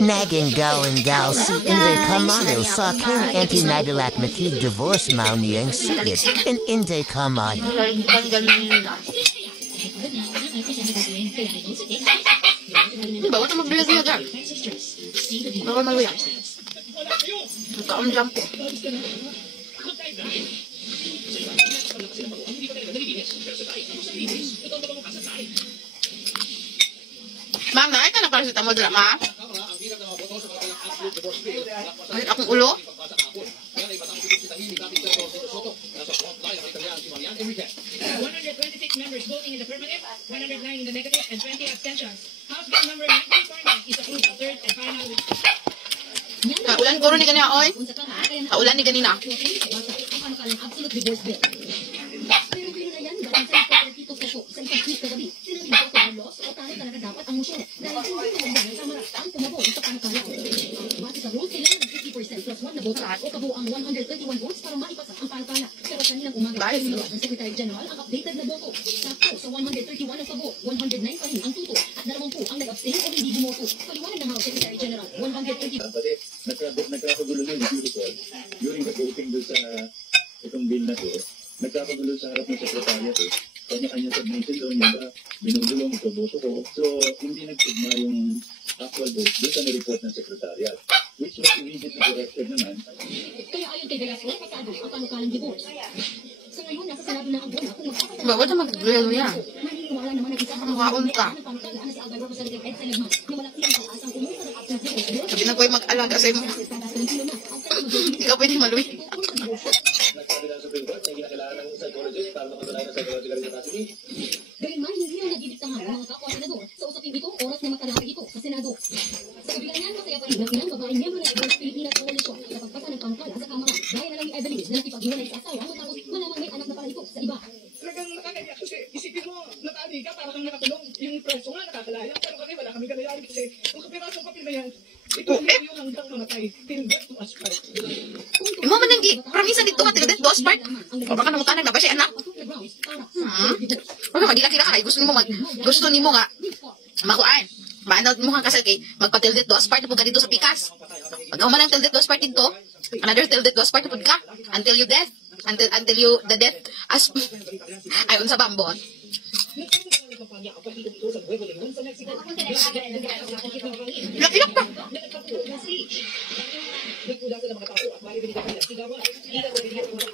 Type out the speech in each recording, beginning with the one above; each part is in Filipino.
Naging gawan-gaw si Inday Kamano sa king anti-nadalat matid divorce mau niyang sigit in Inday Kamano. Bawal na magbilag niya dyan. Bawal maluya. Kaam dyan po. Ma'am, naay ka na paracetamol dala, ma? Ay, akong ulo? 126 members voting in the affirmative, 109 in the negative, and 20 abstentions. House Bill number 1949 is approved the third and final. Kaulan ko rin ni ganina, oy. Kaulan ni ganina. Absolute divorce bill. Dapat ang motion dahil hindi sa marastang tumabo sa panukala. Base sa rules, kailangan ng 50% plus 1 na boto o kabuang 131 votes para maipasa ang panukala. Pero kaninang umaga, pinulot ng Secretary General ang updated na boto. Sakto sa 131 ang tabo, 109 pa rin ang tuto at 20 ang nag-abstain o hindi bumoto. Paliwanag ng House Secretary General, 120. Nagkakagulo na yung recall during the voting doon sa itong bill na to. Nagkakagulo sa harap ng sekretarya ko. Kanya-kanya submission doon yung binubulong ito boto ko. So, hindi nagsigma yung actual vote doon sa report ng sekretarya. Which was immediately corrected naman. Kaya ayon kay Velasco, pasado ang panukalang divorce. So ngayon, nasa Senado na ang bola kung magpapatay. Bawal na magbilag niya. Maniniwala naman ang isa Makaon ka. ng panukala na si Albay Representative Ed Seligman na malaki ang pag-asang umusa ng absent divorce. Sabi na ko yung mag-alaga sa imo. Hindi ka pwede maluwi. Nagsabi lang sa Pilbart na hindi na kailangan ng psychologist para makatunayan ng psychological capacity. Gayunman, hindi na nagdidiktahan ng mga kapwa senador sa usaping ito oras na makalapag ito sa Senado. Sa kabilang yan, masaya pa rin ng ilang babaeng miyembro ng Divorce Pilipinas Coalition sa pagpasa ng panukala sa Kamara. Gaya na lang ni Evelyn na nakipaghiwalay sa asawa matapos malamang may anak na pala ito sa iba. Talagang nakakaiyak kasi isipin mo, natali ka, para kang nakakulong. Yung preso nga nakakalaya, pero kami wala kami kalayarin kasi kung kapirasong papel na yan, ito yung hanggang mamatay. Till death to us part. Imo man nang pramisa dito nga tigadet dos part. O baka namutanag na ba siya anak? Ano magila-kila ka gusto nimo nga makuan. Maanaw mo nga kasal kay magpa-tildet dos part pud ka dito sa pikas. Pag man ang tildet dos part dito, another tildet dos part pud ka until you death. Until you the death as ayon sa bambot. Ilak pa.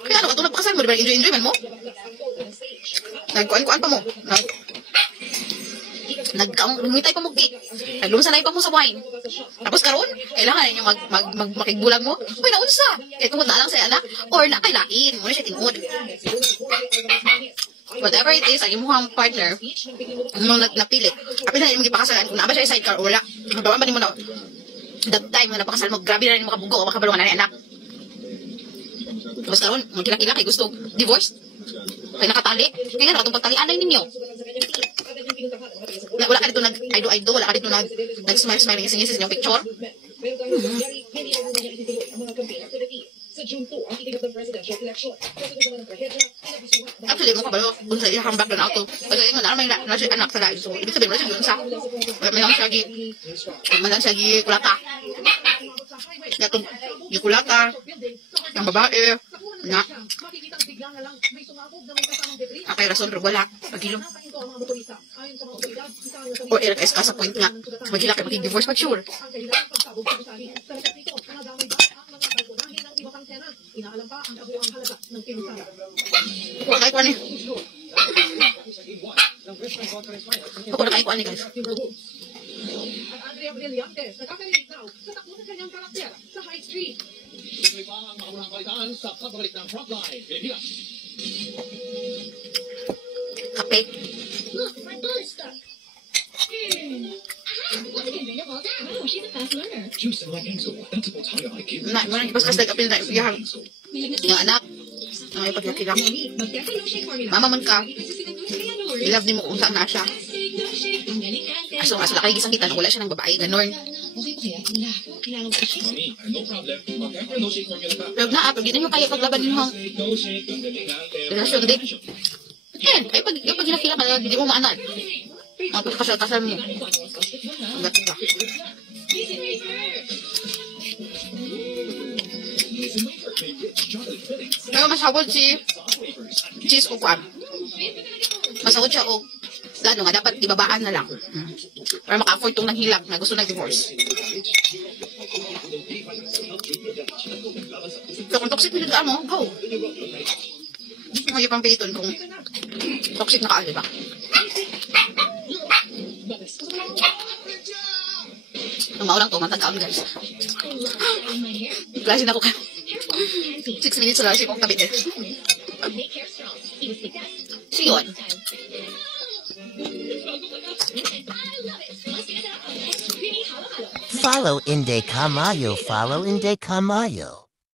Kaya ano, katulad pa kasal mo, di ba? Enjoy man mo? Nagkuan-kuan pa mo. Nagmitay pa mo cake. Naglumsanay pa mo sa wine. Tapos karon, kailangan ninyo makigbulag mo. Uy, naunsa. Kaya tungkol na lang sa anak. Or nakailain. Muna siya tingod. Whatever it is, ang imuhang partner, nung napilit, kapit na rin magipakasalan, kung naaba siya yung sidecar o wala, bawa ba ni mo na, that time na napakasal mo, grabe na rin makabugo o makabalungan na anak. Tapos karon, magkila-kila kay gusto, divorce, kaya nakatali, kaya nga, itong pagtalianay ninyo. Wala ka dito nag-aido-aido, wala ka dito nag-smile-smile ng ising-ising yung picture. Sa June 2, ang titigap ng presidential election. Actually, mo kabalo, kung sa iyang background auto, kasi yung naman na siya anak sa lahat. So, ibig sabihin, wala siya yun sa, may lang siya kulata. Gatong, yung kulata, yung babae, na, akay rason, pero wala, pagilong. O, iras ka sa point nga, maghila kayo mag-divorce pag-sure. Inaalam pa ang kabuang halaga ng pinusara. Ako na kayo kuha ni. Ako na kayo kuha ni, guys. At Andrea Brillantes, nakakalilig daw sa takbo ng kanyang karakter sa High Street. Ito'y pa ang makamunang kalitaan sa pagbalik ng Frontline Pilipinas. Kape. Look, my daughter's stuck. Once again, Brenda falls down. Oh, she's a fast learner. Juice and Enzo, that's about how I give Na, mo nang ipaskas na kapil na ipiyahang. Yung anak, na may pagkakila. Mama man ka, ilab ni mo kung saan na siya. Aso nga sila kayo gisang kita, wala siya ng babae, ganon. Mommy, no problem. Whatever, no shake formula ka. Pero na, pag gina nyo kaya paglaban nyo hang No shake, ang galing ang relasyon din. Yan, ay pag ginakila ka, hindi mo maanan. Ang pagkasal-kasal mo. Ang gating ka. masawod si cheese o kwan. Masawod siya o gano nga, dapat ibabaan na lang. Para maka-afford tong nanghilak na gusto nag-divorce. So, kung toxic pinag mo, go. Ngayon pang piliton kung toxic na ka, diba? Ang maulang to, matagkaan guys. Klase na ko kayo. 6 minutes lang siya kong tabi din. See you on. Follow Inde Camayo. Follow Inde Camayo.